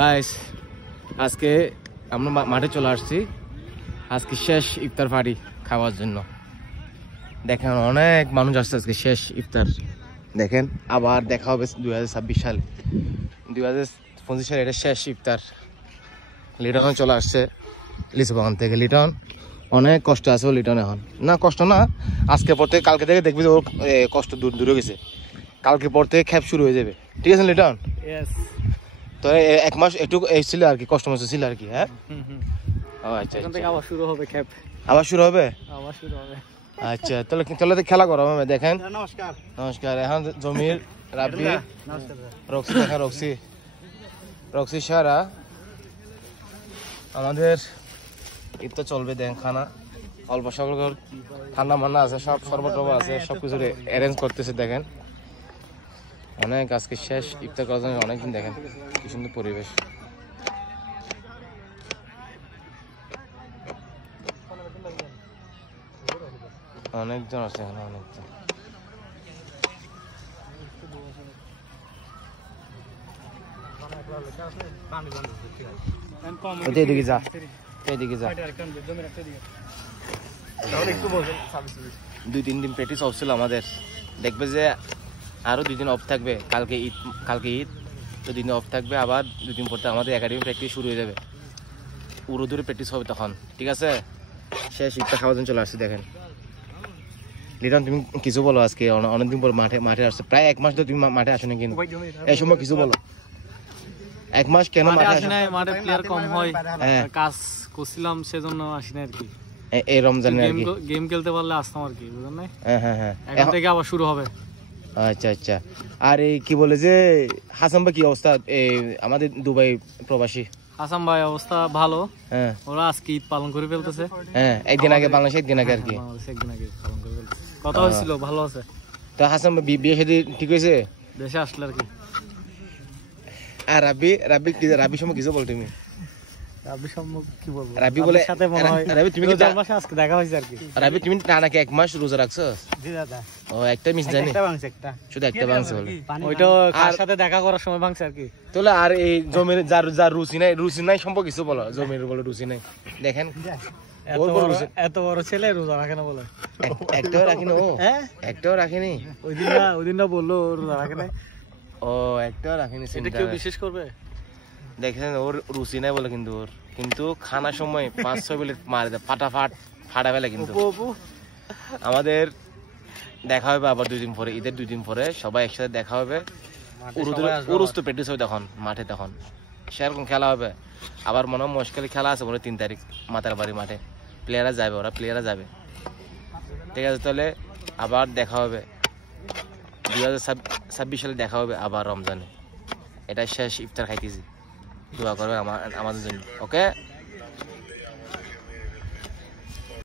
Guys আজকে আমরা মাঠে চলে আসছি আজকে শেষ ইফতার পার্টি খাওয়ার জন্য। দেখেন অনেক মানুষ আসছে আজকে শেষ ইফতার। দেখেন আবার দেখা হবে 2026 সালে, 2025 সালে এটা শেষ ইফতার। লিটন চলে আসছে লিচুবাগান থেকে। লিটন অনেক কষ্ট আছে লিটন, এখন না কষ্ট না, আজকে পর থেকে কালকে থেকে দেখবি ওর কষ্ট দূরে গেছে। কালকে পর থেকে খ্যাপ শুরু হয়ে যাবে, ঠিক আছে লিটন? তো এক মাস একটু ছিল আর কি, কষ্ট মষ্ট ছিল আর কি। হ্যাঁ আচ্ছা, আবার শুরু হবে খ্যাপ, আবার শুরু হবে। আচ্ছা তাহলে খেলা করো। দেখেন নমস্কার। এখন জমির রাব্বি রক্সি, দেখেন রক্সি সারা আমাদের ইফতার চলবে। দেখেন খানা অল্প সকল ঠান্ডা মান্না আছে, সব শরবত আছে, সবকিছু অ্যারেঞ্জ করতেছে। দেখেন অনেক আজকে শেষ ইফতার করার জন্য অনেকদিন। দেখেন কি সুন্দর পরিবেশ। অনেকজন আছে এখানে, অনেকজন। এদিকে যা, এদিকে যা। 2-3 দিন প্র্যাকটিস অফ ছিল আমাদের। দেখবে যে আরো 2 দিন অফ থাকবে, কালকে ঈদ, তো 2 দিন অফ থাকবে। আবার 2 দিন পর আমাদের একাডেমি প্র্যাকটিস শুরু হয়ে যাবে, পুরোদূরে প্র্যাকটিস হবে তখন, ঠিক আছে? শেষ ইফতার খাওয়ার জন্য চলে আসছে। দেখেন লিটন তুমি কিছু বলো, আজকে অনেকদিন পর মাঠে আসছে, প্রায় 1 মাস তো তুমি মাঠে আসো না, কিন্তু এই সময় কিছু বলো। 1 মাস কেন মাঠে আসো না? মাঠে প্লেয়ার কম হয়, কাজ করছিলাম সেজন্য আসি না আর কি। এই রমজানে আর কি গেম খেলতে পারলে আসতাম আর কি, বুঝলেন না? হ্যাঁ এখন থেকে আবার শুরু হবে। আচ্ছা। আর এই কি বলে যে হাসান ভাই কি অবস্থা, আমাদের দুবাই প্রবাসী? হাসান ভাই অবস্থা ভালো। হ্যাঁ, ওরা আজকে ঈদ পালন করে ফেলতেছে। হ্যাঁ, একদিন আগে বাংলাদেশে, একদিন আগে আর কি একদিন আগে পালন করে ফেলতেছে। কথা হয়েছিল, ভালো আছে। তো হাসান ভাই বিয়ে শাদী ঠিক হয়েছে? দেশে আসলে আর কি। আর রাব্বি সময় কিছু বল তুমি? রাব্বি সম্পর্কে কি বলবো? রাব্বি বলে সাথে মনে হয় রাব্বি তুমি কি আজকে দেখা হয়েছে আর কি। রাব্বি তুমি নাকি 1 মাস রোজা রাখছো? জি দাদা। ও একটা মিস জানি, শুধু একটা ভাঙছে বলে। ওইটা কার সাথে দেখা করার সময় ভাঙছে আর কি। তাহলে আর এই জমির যার রুচি নাই সম্পর্কে কিছু বলো। জমির বলে রুচি নাই। দেখেন এত বড় ছেলে রোজা রাখে না বলে। একটাও রাখিনি ও, একটাও রাখিনি। ওই দিন না বললো রোজা রাখে না। ও একটাও রাখিনি। এটা কেউ বিশেষ করবে? দেখেন ওর রুচি নাই বলে, কিন্তু খানার সময় 5-6 প্লেট মারে দেয়, ফাটা ফেলে। কিন্তু আমাদের দেখা হবে আবার 2 দিন পরে, ঈদের 2 দিন পরে সবাই একসাথে দেখা হবে। উরুস তো প্র্যাকটিস হবে তখন মাঠে, তখন সেরকম খেলা হবে। আবার মনে হয় মুশকিল খেলা আছে মনে 3 তারিখ মাতারবাড়ি মাঠে। প্লেয়াররা যাবে। ঠিক আছে, তাহলে আবার দেখা হবে 2026 সালে, দেখা হবে আবার রমজানে। এটা শেষ ইফতার খাইতেছি, দোয়া করবে আমাদের জন্য, ওকে?